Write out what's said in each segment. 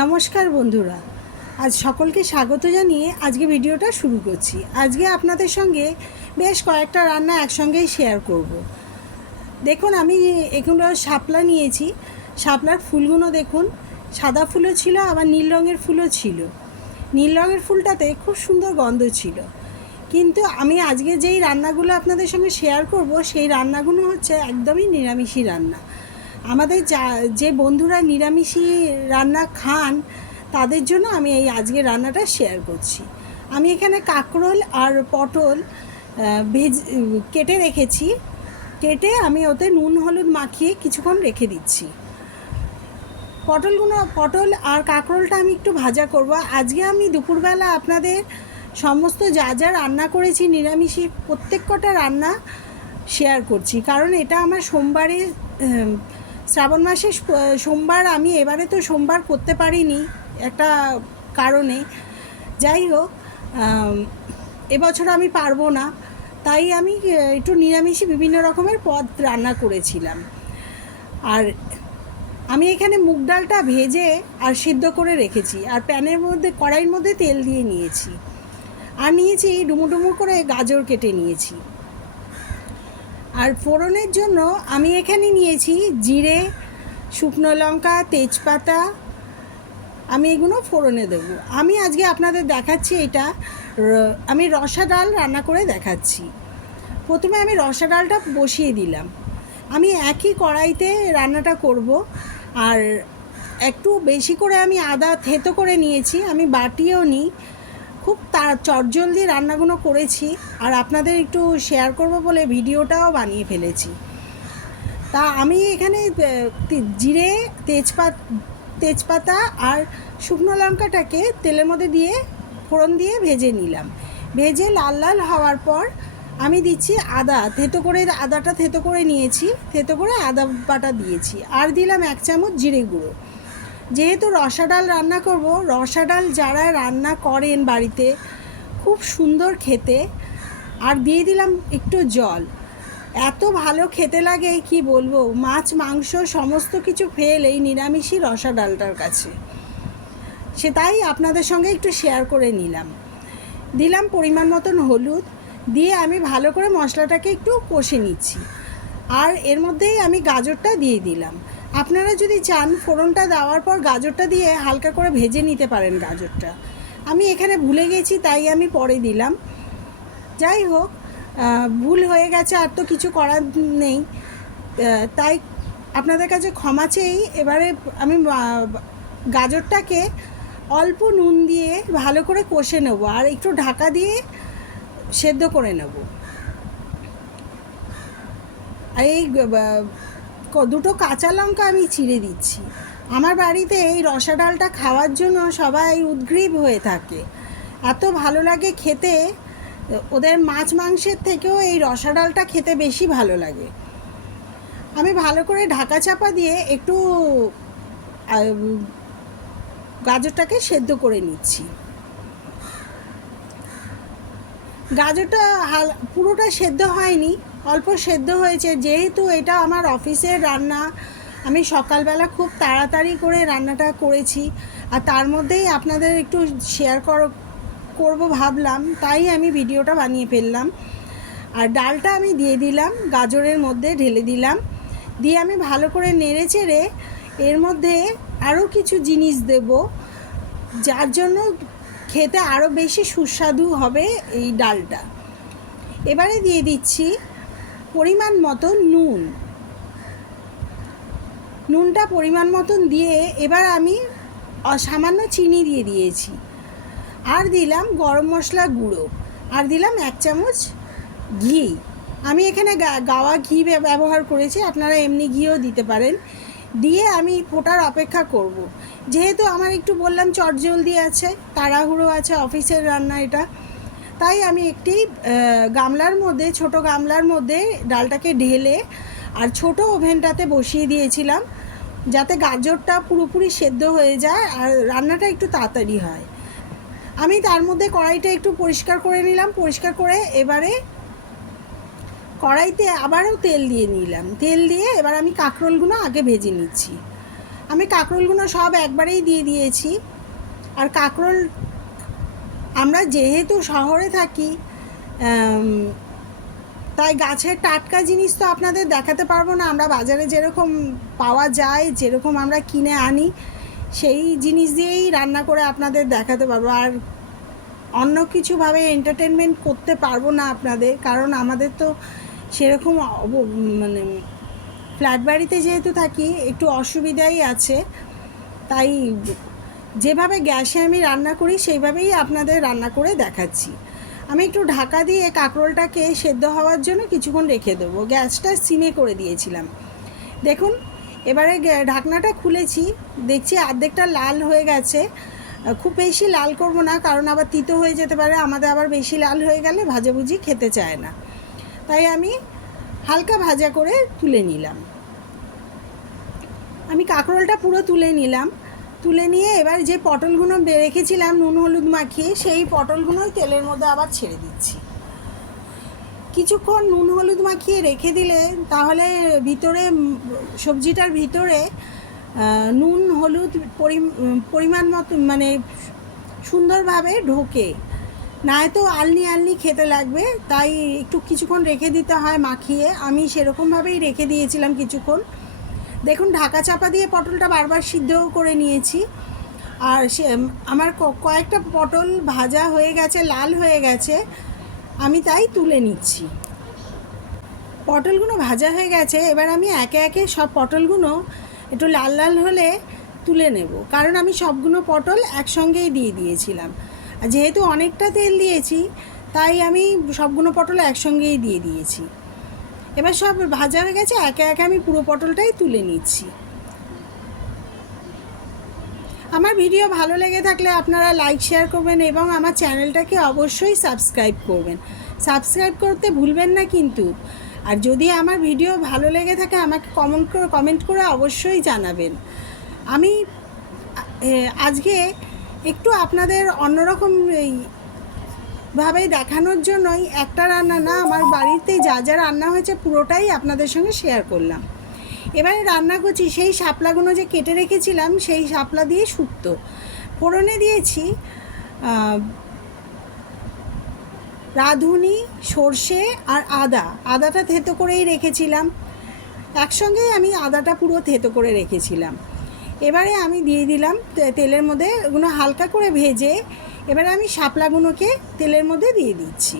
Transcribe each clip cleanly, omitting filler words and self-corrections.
নমস্কার বন্ধুরা, আজ সকলকে স্বাগত জানিয়ে আজকে ভিডিওটা শুরু করছি। আজকে আপনাদের সঙ্গে বেশ কয়েকটা রান্না একসঙ্গেই শেয়ার করব। দেখুন, আমি এগুলো শাপলা নিয়েছি। শাপলার ফুলগুলো দেখুন, সাদা ফুলও ছিল, আবার নীল রঙের ফুলও ছিল। নীল রঙের ফুলটাতে খুব সুন্দর গন্ধ ছিল। কিন্তু আমি আজকে যেই রান্নাগুলো আপনাদের সঙ্গে শেয়ার করব, সেই রান্নাগুলো হচ্ছে একদমই নিরামিষি রান্না। আমাদের যে বন্ধুরা নিরামিষি রান্না খান, তাদের জন্য আমি এই আজকে রান্নাটা শেয়ার করছি। আমি এখানে কাঁকরোল আর পটল কেটে রেখেছি। কেটে আমি ওতে নুন হলুদ মাখিয়ে কিছুক্ষণ রেখে দিচ্ছি। পটল আর কাঁকরোলটা আমি একটু ভাজা করব। আজকে আমি দুপুরবেলা আপনাদের সমস্ত যা যা রান্না করেছি নিরামিষি প্রত্যেক কটা রান্না শেয়ার করছি, কারণ এটা আমার সোমবারে শ্রাবণ মাসে সোমবার। আমি এবারে তো সোমবার করতে পারিনি একটা কারণে। যাই হোক, এবছর আমি পারবো না, তাই আমি একটু নিরামিষি বিভিন্ন রকমের পদ রান্না করেছিলাম। আর আমি এখানে মুগ ডালটা ভেজে আর সিদ্ধ করে রেখেছি, আর কড়াইয়ের মধ্যে তেল দিয়ে নিয়েছি। আর নিয়েছি ডুমো ডুমো করে গাজর কেটে নিয়েছি। আর ফোড়নের জন্য আমি এখানে নিয়েছি জিরে, শুকনো লঙ্কা, তেজপাতা। আমি এগুলো ফোড়নে দেবো। আমি আজকে আপনাদের দেখাচ্ছি এটা আমি রসা ডাল রান্না করে দেখাচ্ছি। প্রথমে আমি রসা ডালটা বসিয়ে দিলাম। আমি একই কড়াইতে রান্নাটা করব। আর একটু বেশি করে আমি আদা থেতো করে নিয়েছি, আমি বাটিও নিই। খুব চটজলদি রান্নাগুলো করেছি, আর আপনাদের একটু শেয়ার করব বলে ভিডিওটাও বানিয়ে ফেলেছি। তা আমি এখানে জিরে, তেজপাতা আর শুকনো লঙ্কাটাকে তেলের মধ্যে দিয়ে ফোড়ন দিয়ে ভেজে নিলাম। ভেজে লাল লাল হওয়ার পর আমি দিচ্ছি আদাটা থেতো করে নিয়েছি। থেতো করে আদা বাটা দিয়েছি, আর দিলাম 1 চামচ জিরে গুঁড়ো। যেহেতু রসা ডাল রান্না করব, রসা ডাল যারা রান্না করেন বাড়িতে খুব সুন্দর খেতে। আর দিয়ে দিলাম একটু জল। এত ভালো খেতে লাগে কি বলবো, মাছ মাংস সমস্ত কিছু ফেল এই নিরামিষি রসা ডালটার কাছে। তাই আপনাদের সঙ্গে একটু শেয়ার করে নিলাম। দিলাম পরিমাণ মতন হলুদ, দিয়ে আমি ভালো করে মশলাটাকে একটু কষে নিচ্ছি। আর এর মধ্যেই আমি গাজরটা দিয়ে দিলাম। আপনারা যদি চান ফোড়নটা দেওয়ার পর গাজরটা দিয়ে হালকা করে ভেজে নিতে পারেন গাজরটা। আমি এখানে ভুলে গেছি, তাই আমি পরে দিলাম। যাই হোক, ভুল হয়ে গেছে, আর তো কিছু করার নেই, তাই আপনাদের কাছে ক্ষমা চেয়েই এবারে আমি গাজরটাকে অল্প নুন দিয়ে ভালো করে কষে নেব, আর একটু ঢাকা দিয়ে সেদ্ধ করে নেব। আর এই দুটো কাঁচা লঙ্কা আমি চিড়ে দিচ্ছি। আমার বাড়িতে এই রসা ডালটা খাওয়ার জন্য সবাই উদগ্রীব হয়ে থাকে, এত ভালো লাগে খেতে। ওদের মাছ মাংসের থেকেও এই রসা ডালটা খেতে বেশি ভালো লাগে। আমি ভালো করে ঢাকা চাপা দিয়ে একটু গাজরটাকে সেদ্ধ করে নিচ্ছি। গাজরটা পুরোটা সেদ্ধ হয়নি, অল্প সেদ্ধ হয়েছে। যেহেতু এটা আমার অফিসের রান্না, আমি সকালবেলা খুব তাড়াতাড়ি করে রান্নাটা করেছি, আর তার মধ্যেই আপনাদের একটু শেয়ার করব ভাবলাম, তাই আমি ভিডিওটা বানিয়ে ফেললাম। আর ডালটা আমি দিয়ে দিলাম, গাজরের মধ্যে ঢেলে দিলাম। দিয়ে আমি ভালো করে নেড়ে চেড়ে এর মধ্যে আরও কিছু জিনিস দেব, যার জন্য খেতে আরও বেশি সুস্বাদু হবে এই ডালটা। এবারে দিয়ে দিচ্ছি পরিমাণ মতো নুনটা পরিমাণ মতন দিয়ে এবার আমি সামান্য চিনি দিয়ে দিয়েছি। আর দিলাম গরম মশলা গুঁড়ো, আর দিলাম 1 চামচ ঘি। আমি এখানে গাওয়া ঘি ব্যবহার করেছি, আপনারা এমনি ঘিও দিতে পারেন। দিয়ে আমি ফোটার অপেক্ষা করব। যেহেতু আমার একটু বললাম চটজলদি আছে, তাড়াহুড়ো আছে, অফিসের রান্না এটা, তাই আমি একটি ছোট গামলার মধ্যে ডালটাকে ঢেলে আর ছোট ওভেনটাতে বসিয়ে দিয়েছিলাম, যাতে গাজরটা পুরোপুরি সেদ্ধ হয়ে যায় আর রান্নাটা একটু তাড়াতাড়ি হয়। আমি তার মধ্যে কড়াইটা একটু পরিষ্কার করে নিলাম। পরিষ্কার করে এবারে কড়াইতে আবারও তেল দিয়ে নিলাম। তেল দিয়ে এবার আমি কাঁকরোলগুলো আগে ভেজে নিচ্ছি। আমি কাঁকরোলগুলো সব একবারেই দিয়ে দিয়েছি। আর কাঁকরোল আমরা যেহেতু শহরে থাকি, তাই গাছের টাটকা জিনিস তো আপনাদের দেখাতে পারবো না। আমরা বাজারে যেরকম পাওয়া যায়, যেরকম আমরা কিনে আনি, সেই জিনিস দিয়েই রান্না করে আপনাদের দেখাতে পারবো। আর অন্য কিছুভাবে এন্টারটেনমেন্ট করতে পারবো না আপনাদের, কারণ আমাদের তো সেরকম মানে ফ্ল্যাট বাড়িতে যেহেতু থাকি একটু অসুবিধাই আছে। তাই যেভাবে গ্যাসে আমি রান্না করি সেইভাবেই আপনাদের রান্না করে দেখাচ্ছি। আমি একটু ঢাকা দিয়ে কাঁকরোলটাকে সেদ্ধ হওয়ার জন্য কিছুক্ষণ রেখে দেবো। গ্যাসটা সিমে করে দিয়েছিলাম। দেখুন, এবারে ঢাকনাটা খুলেছি, দেখছি অর্ধেকটা লাল হয়ে গেছে। খুব বেশি লাল করব না, কারণ আবার তিতো হয়ে যেতে পারে। আমাদের আবার বেশি লাল হয়ে গেলে ভাজাভুজি খেতে চায় না, তাই আমি হালকা ভাজা করে তুলে নিলাম। আমি কাঁকরোলটা পুরো তুলে নিলাম। তুলে নিয়ে এবার যে পটলগুলো রেখেছিলাম নুন হলুদ মাখিয়ে, সেই পটলগুলোই তেলের মধ্যে আবার ছেড়ে দিচ্ছি। কিছুক্ষণ নুন হলুদ মাখিয়ে রেখে দিলে তাহলে ভিতরে সবজিটার ভিতরে নুন হলুদ পরিমাণ মতো মানে সুন্দরভাবে ঢোকে, নয়তো আলনি আলনি খেতে লাগবে। তাই একটু কিছুক্ষণ রেখে দিতে হয় মাখিয়ে। আমি সেরকমভাবেই রেখে দিয়েছিলাম কিছুক্ষণ। দেখুন, ঢাকা চাপা দিয়ে পটলটা বারবার সিদ্ধও করে নিয়েছি। আর আমার কয়েকটা পটল ভাজা হয়ে গেছে, লাল হয়ে গেছে, আমি তাই তুলে নিচ্ছি। পটলগুলো ভাজা হয়ে গেছে, এবার আমি একে একে সব পটলগুলো একটু লাল লাল হলে তুলে নেব, কারণ আমি সবগুলো পটল একসঙ্গেই দিয়ে দিয়েছিলাম। আর যেহেতু অনেকটা তেল দিয়েছি, তাই আমি সবগুলো পটল একসঙ্গেই দিয়ে দিয়েছি। এবার সব ভাজা হয়ে গেছে, একে একে আমি পুরো পটলটাই তুলে নিচ্ছি। আমার ভিডিও ভালো লেগে থাকলে আপনারা লাইক শেয়ার করবেন এবং আমার চ্যানেলটাকে অবশ্যই সাবস্ক্রাইব করবেন। সাবস্ক্রাইব করতে ভুলবেন না কিন্তু। আর যদি আমার ভিডিও ভালো লেগে থাকে আমাকে কমেন্ট করে অবশ্যই জানাবেন। আমি আজকে একটু আপনাদের অন্যরকম ভাবে দেখানোর জন্যই একটা রান্না না, আমার বাড়িতে যা যা রান্না হয়েছে পুরোটাই আপনাদের সঙ্গে শেয়ার করলাম। এবারে রান্না করছি সেই শাপলাগুলো যে কেটে রেখেছিলাম, সেই শাপলা দিয়ে শুক্তো। ফোড়নে দিয়েছি রাঁধুনি, সর্ষে আর আদাটা থেতো করেই রেখেছিলাম। একসঙ্গেই আমি আদাটা পুরো থেতো করে রেখেছিলাম। এবারে আমি দিয়ে দিলাম তেলের মধ্যে, ওগুলো হালকা করে ভেজে এবারে আমি শাপলাগুলোকে তেলের মধ্যে দিয়ে দিচ্ছি।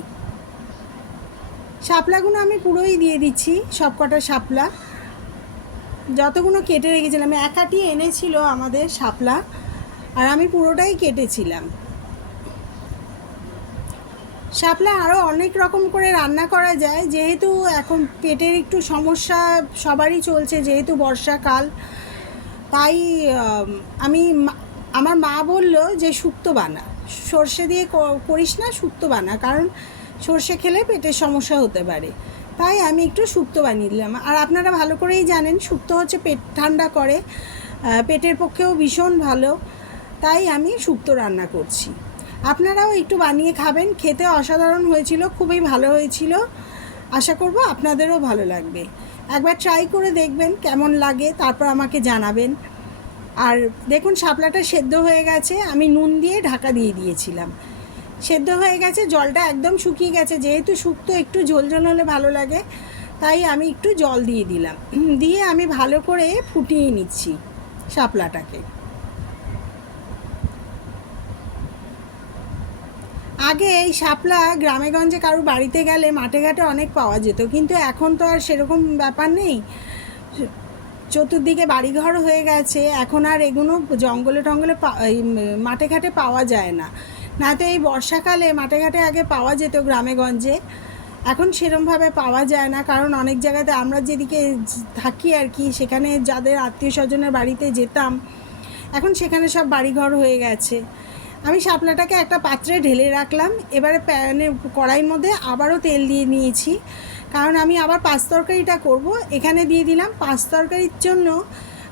শাপলাগুলো আমি পুরোই দিয়ে দিচ্ছি, সব কটা শাপলা যতগুলো কেটে রেখেছিলাম। একাটি এনেছিল আমাদের শাপলা, আর আমি পুরোটাই কেটেছিলাম। শাপলা আরও অনেক রকম করে রান্না করা যায়, যেহেতু এখন পেটের একটু সমস্যা সবারই চলছে, যেহেতু বর্ষাকাল, তাই আমার মা বলল যে শুক্তো বানা, সর্ষে দিয়ে করিস না, শুক্তো বানা, কারণ সর্ষে খেলে পেটের সমস্যা হতে পারে। তাই আমি একটু শুক্তো বানিয়ে দিলাম। আর আপনারা ভালো করেই জানেন শুক্তো হচ্ছে পেট ঠান্ডা করে, পেটের পক্ষেও ভীষণ ভালো, তাই আমি শুক্তো রান্না করছি। আপনারাও একটু বানিয়ে খাবেন, খেতে অসাধারণ হয়েছিল, খুবই ভালো হয়েছিল। আশা করব আপনাদেরও ভালো লাগবে। একবার ট্রাই করে দেখবেন কেমন লাগে, তারপর আমাকে জানাবেন। আর দেখুন, শাপলাটা সেদ্ধ হয়ে গেছে, আমি নুন দিয়ে ঢাকা দিয়ে দিয়েছিলাম। সেদ্ধ হয়ে গেছে, জলটা একদম শুকিয়ে গেছে। যেহেতু শুক্তো একটু ঝোল ঝোল হলে ভালো লাগে, তাই আমি একটু জল দিয়ে দিলাম। দিয়ে আমি ভালো করে ফুটিয়ে নিচ্ছি শাপলাটাকে। আগে এই শাপলা গ্রামেগঞ্জে কারোর বাড়িতে গেলে মাঠে ঘাটে অনেক পাওয়া যেত, কিন্তু এখন তো আর সেরকম ব্যাপার নেই। চতুর্দিকে বাড়িঘর হয়ে গেছে, এখন আর এগুলো জঙ্গলে টঙ্গলে মাঠে ঘাটে পাওয়া যায় না। নয়তো এই বর্ষাকালে মাঠে ঘাটে আগে পাওয়া যেত গ্রামেগঞ্জে, এখন সেরমভাবে পাওয়া যায় না। কারণ অনেক জায়গাতে আমরা যেদিকে থাকি আর কি, সেখানে যাদের আত্মীয় স্বজনের বাড়িতে যেতাম, এখন সেখানে সব বাড়িঘর হয়ে গেছে। আমি শাপলাটাকে একটা পাত্রে ঢেলে রাখলাম। এবারে কড়াইয়ের মধ্যে আবারও তেল দিয়ে নিয়েছি, কারণ আমি আবার পাঁচ তরকারিটা করব। এখানে দিয়ে দিলাম পাঁচ তরকারির জন্য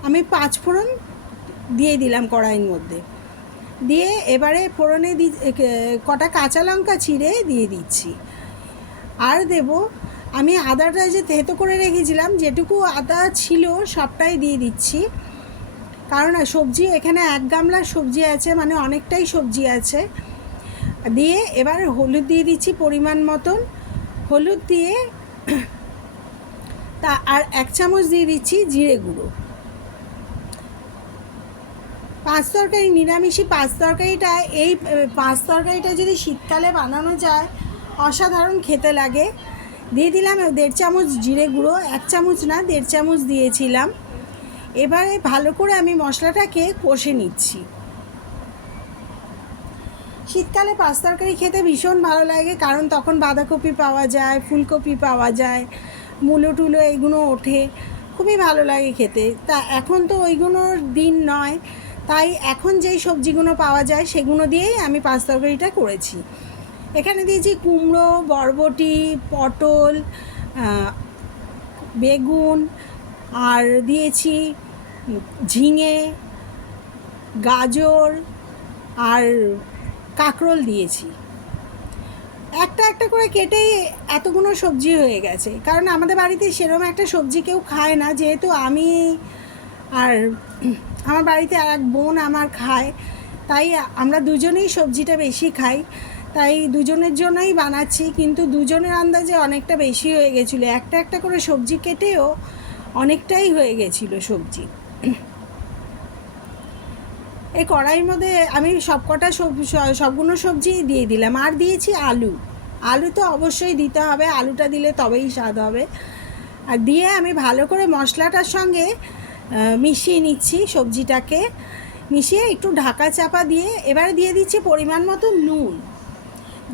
আমি 5 ফোড়ন দিয়ে দিলাম কড়াইয়ের মধ্যে। দিয়ে এবারে ফোড়নে কটা কাঁচা লঙ্কা চিড়ে দিয়ে দিচ্ছি। আর দেব আমি আদাটা যে থেতো করে রেখেছিলাম, যেটুকু আদা ছিল সবটাই দিয়ে দিচ্ছি, কারণ সবজি এখানে 1 গামলার সবজি আছে, মানে অনেকটাই সবজি আছে। দিয়ে এবার হলুদ দিয়ে দিচ্ছি পরিমাণ মতন, হলুদ দিয়ে তা আর 1 চামচ দিয়ে দিচ্ছি জিরে গুঁড়ো। পাঁচ তরকারি, নিরামিষি পাঁচ তরকারিটা, এই পাঁচ তরকারিটা যদি শীতকালে বানানো যায় অসাধারণ খেতে লাগে। দিয়ে দিলাম 1.5 চামচ জিরে গুঁড়ো, 1 চামচ না 1.5 চামচ দিয়েছিলাম। এবারে ভালো করে আমি মশলাটাকে কষে নিচ্ছি। শীতকালে পাঁচ তরকারি খেতে ভীষণ ভালো লাগে, কারণ তখন বাঁধাকপি পাওয়া যায়, ফুলকপি পাওয়া যায়, মূলো টুলো এইগুলো ওঠে, খুবই ভালো লাগে খেতে। তা এখন তো ওইগুলোর দিন নয়, তাই এখন যেই সবজিগুলো পাওয়া যায় সেগুলো দিয়েই আমি পাঁচ তরকারিটা করেছি। এখানে দিয়েছি কুমড়ো, বরবটি, পটল, বেগুন, আর দিয়েছি ঝিঙে, গাজর আর কাঁকরোল দিয়েছি। একটা একটা করে কেটেই এতগুলো সবজি হয়ে গেছে, কারণ আমাদের বাড়িতে সেরকম একটা সবজি কেউ খায় না, যেহেতু আমি আর আমার বাড়িতে আর এক বোন আমার খায়, তাই আমরা দুজনেই সবজিটা বেশি খাই, তাই দুজনের জন্যই বানাচ্ছি। কিন্তু দুজনের আন্দাজে অনেকটা বেশি হয়ে গেছিলো, একটা একটা করে সবজি কেটেও অনেকটাই হয়ে গেছিলো সবজি। এই কড়াইয়ের মধ্যে আমি সবগুলো সবজি দিয়ে দিলাম, আর দিয়েছি আলু। আলু তো অবশ্যই দিতে হবে, আলুটা দিলে তবেই স্বাদ হবে। আর দিয়ে আমি ভালো করে মশলাটার সঙ্গে মিশিয়ে নিচ্ছি, সবজিটাকে মিশিয়ে একটু ঢাকা চাপা দিয়ে এবারে দিয়ে দিচ্ছি পরিমাণ মতো নুন,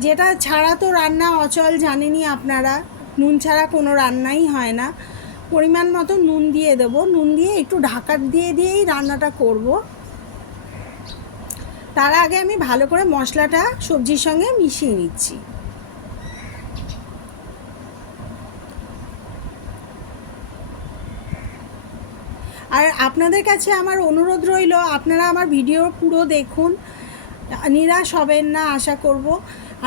যেটা ছাড়া তো রান্না অচল, জানেনই আপনারা, নুন ছাড়া কোনো রান্নাই হয় না। পরিমাণ মতো নুন দিয়ে দেবো, নুন দিয়ে একটু ঢাকা দিয়েই রান্নাটা করব। তার আগে আমি ভালো করে মশলাটা সবজির সঙ্গে মিশিয়ে নিচ্ছি। আর আপনাদের কাছে আমার অনুরোধ রইল, আপনারা আমার ভিডিও পুরো দেখুন, নিরাশ হবেন না আশা করব।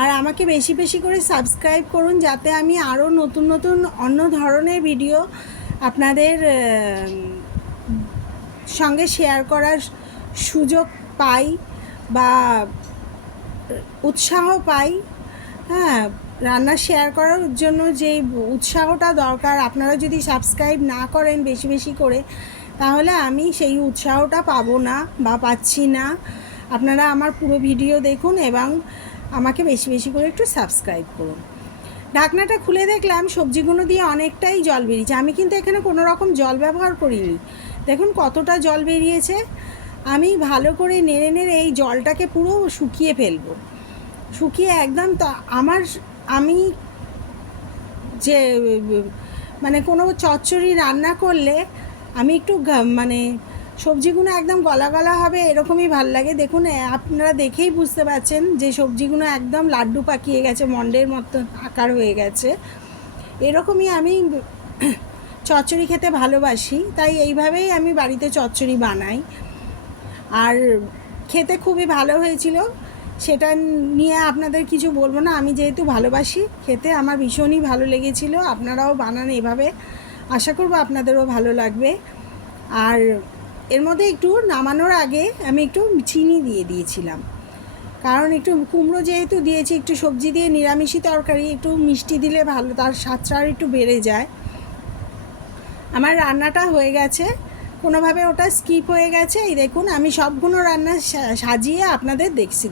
আর আমাকে বেশি বেশি করে সাবস্ক্রাইব করুন, যাতে আমি আরও নতুন নতুন অন্য ধরনের ভিডিও আপনাদের সঙ্গে শেয়ার করার সুযোগ পাই বা উৎসাহ পাই। হ্যাঁ, রান্না শেয়ার করার জন্য যে উৎসাহটা দরকার, আপনারা যদি সাবস্ক্রাইব না করেন বেশি বেশি করে, তাহলে আমি সেই উৎসাহটা পাবো না বা পাচ্ছি না। আপনারা আমার পুরো ভিডিও দেখুন এবং আমাকে বেশি বেশি করে একটু সাবস্ক্রাইব করুন। ঢাকনাটা খুলে দেখলাম সবজিগুলো দিয়ে অনেকটাই জল বেরিয়েছে। আমি কিন্তু এখানে কোনো রকম জল ব্যবহার করিনি, দেখুন কতটা জল বেরিয়েছে। আমি ভালো করে নেড়ে নেড়ে এই জলটাকে পুরো শুকিয়ে ফেলবো, শুকিয়ে একদম আমি যে মানে কোনো চচ্চড়ি রান্না করলে আমি একটু মানে সবজিগুলো একদম গলা গলা হবে এরকমই ভাল লাগে। দেখুন আপনারা দেখেই বুঝতে পারছেন যে সবজিগুলো একদম লাড্ডু পাকিয়ে গেছে, মন্ডের মতো আকার হয়ে গেছে। এরকমই আমি চচ্চড়ি খেতে ভালোবাসি, তাই এইভাবেই আমি বাড়িতে চচ্চড়ি বানাই। আর খেতে খুবই ভালো হয়েছিল, সেটা নিয়ে আপনাদের কিছু বলবো না। আমি যেহেতু ভালোবাসি খেতে, আমার ভীষণই ভালো লেগেছিল। আপনারাও বানান এভাবে, আশা করব আপনাদেরও ভালো লাগবে। আর এর মধ্যে একটু নামানোর আগে আমি একটু চিনি দিয়ে দিয়েছিলাম, কারণ একটু কুমড়ো যেহেতু দিয়েছি, একটু সবজি দিয়ে নিরামিষি তরকারি একটু মিষ্টি দিলে ভালো, তার স্বাদটা আর একটু বেড়ে যায়। আমার রান্নাটা হয়ে গেছে, কোনোভাবে ওটা স্কিপ হয়ে গেছে। এই দেখুন আমি সবগুলো রান্না সাজিয়ে আপনাদের দেখছি।